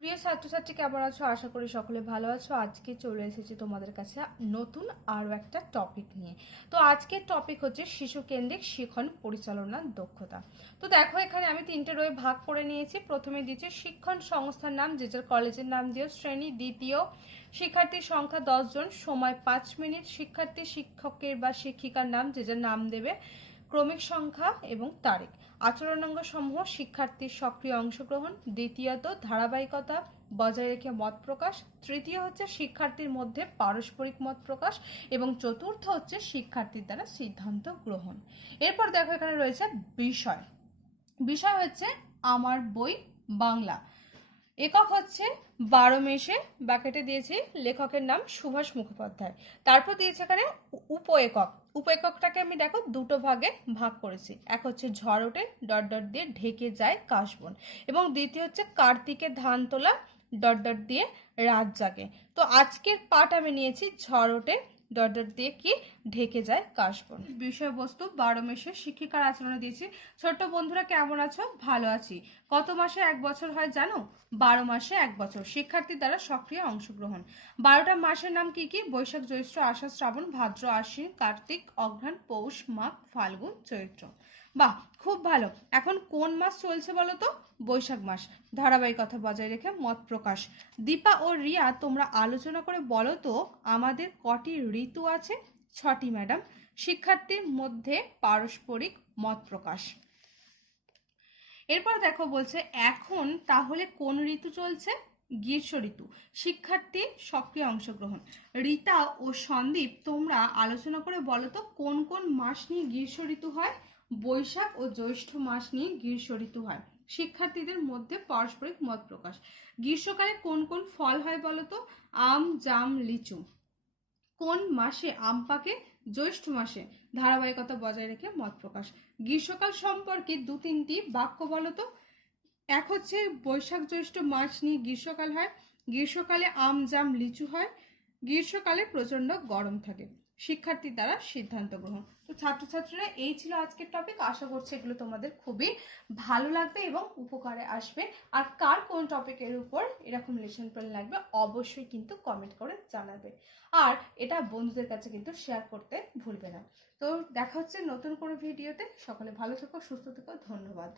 প্রিয় ছাত্রছাত্রী কেমন আছো? আশা করি সকলে ভালো আছো। আজকে চলে এসেছি তোমাদের কাছে নতুন আরও একটা টপিক নিয়ে। তো আজকের টপিক হচ্ছে শিশু কেন্দ্রিক শিক্ষণ পরিচালনার দক্ষতা। তো দেখো, এখানে আমি তিনটে রয়ে ভাগ করে নিয়েছি। প্রথমে দিয়েছি শিক্ষণ সংস্থার নাম, যে যার কলেজের নাম দিও। শ্রেণী দ্বিতীয়, শিক্ষার্থীর সংখ্যা 10 জন, সময় 5 মিনিট। শিক্ষার্থী শিক্ষকের বা শিক্ষিকার নাম, যে যার নাম দেবে। ক্রমিক সংখ্যা এবং তারিখ। আচরণাঙ্গ সমূহ, শিক্ষার্থীর সক্রিয় অংশগ্রহণ। দ্বিতীয়ত, ধারাবাহিকতা বজায় রেখে মত প্রকাশ। তৃতীয় হচ্ছে শিক্ষার্থীর মধ্যে পারস্পরিক মত প্রকাশ। এবং চতুর্থ হচ্ছে শিক্ষার্থীর দ্বারা সিদ্ধান্ত গ্রহণ। এরপর দেখো, এখানে রয়েছে বিষয়। বিষয় হচ্ছে আমার বই বাংলা। একক হচ্ছে 12 মেশে, ব্যাকেটে দিয়েছি লেখকের নাম সুভাষ মুখোপাধ্যায়। তারপর দিয়েছে এখানে উপ একক। উপ এককটাকে আমি দেখো দুটো ভাগে ভাগ করেছি। এক হচ্ছে ঝড় ওঠে ডট ডট দিয়ে ঢেকে যায় কাশবন, এবং দ্বিতীয় হচ্ছে কার্তিকের ধান তোলা ডট ডট দিয়ে রাত জাগে। তো আজকের পাঠ আমি নিয়েছি ঝড় ওঠে ডট ডট দিয়ে কি ঢেকে যায় কাশবন। বিষয়বস্তু 12 মেশে শিক্ষিকার আচরণে দিয়েছি। ছোট্ট বন্ধুরা কেমন আছো? ভালো আছি। কত মাসে 1 বছর হয় জানো? 12 মাসে 1 বছর। শিক্ষার্থী দ্বারা সক্রিয় অংশগ্রহণ। 12টা মাসের নাম কি কি? বৈশাখ, জ্যৈষ্ঠ, আষাঢ়, শ্রাবণ, ভাদ্র, আশ্বিন, কার্তিক, অঘ্রাণ, পৌষ, মাঘ, ফাল্গুন, চৈত্র। বাহ, খুব ভালো। এখন কোন মাস চলছে বলো তো? বৈশাখ মাস। ধারাবাহিকতা বজায় রেখে মত প্রকাশ। দীপা ও রিয়া, তোমরা আলোচনা করে বলো তো আমাদের কটি ঋতু আছে? 6টি ম্যাডাম। শিক্ষার্থীর মধ্যে পারস্পরিক মত প্রকাশ। এরপর দেখো বলছে এখন তাহলে কোন ঋতু চলছে? গ্রীষ্ম ঋতু। শিক্ষার্থী সক্রিয় অংশগ্রহণ। রীতা ও সন্দীপ, তোমরা আলোচনা করে বলো তো কোন কোন মাস নিয়ে গ্রীষ্ম ঋতু হয়? বৈশাখ ও জ্যৈষ্ঠ মাস নিয়ে গ্রীষ্ম ঋতু হয়। শিক্ষার্থীদের মধ্যে পারস্পরিক মত প্রকাশ। গ্রীষ্মকালে কোন কোন ফল হয় বলো তো? আম, জাম, লিচু। কোন মাসে আম পাকে? জ্যৈষ্ঠ মাসে। ধারাবাহিকতা বজায় রেখে মত প্রকাশ। গ্রীষ্মকাল সম্পর্কে 2-3টি বাক্য বলো তো। এক হচ্ছে বৈশাখ জ্যৈষ্ঠ মাস নিয়ে গ্রীষ্মকাল হয়। গ্রীষ্মকালে আম, জাম, লিচু হয়। গ্রীষ্মকালে প্রচন্ড গরম থাকে। শিক্ষার্থী দ্বারা সিদ্ধান্ত গ্রহণ। তো ছাত্রছাত্রীরা, এই ছিল আজকের টপিক। আশা করছি এগুলো তোমাদের খুবই ভালো লাগবে এবং উপকারে আসবে। আর কার কোন টপিকের উপর এরকম লেসন প্ল্যান লাগবে অবশ্যই কিন্তু কমেন্ট করে জানাবে। আর এটা বন্ধুদের কাছে কিন্তু শেয়ার করতে ভুলবে না। তো দেখা হচ্ছে নতুন কোনো ভিডিওতে। সকলে ভালো থেকো, সুস্থ থেকো। ধন্যবাদ।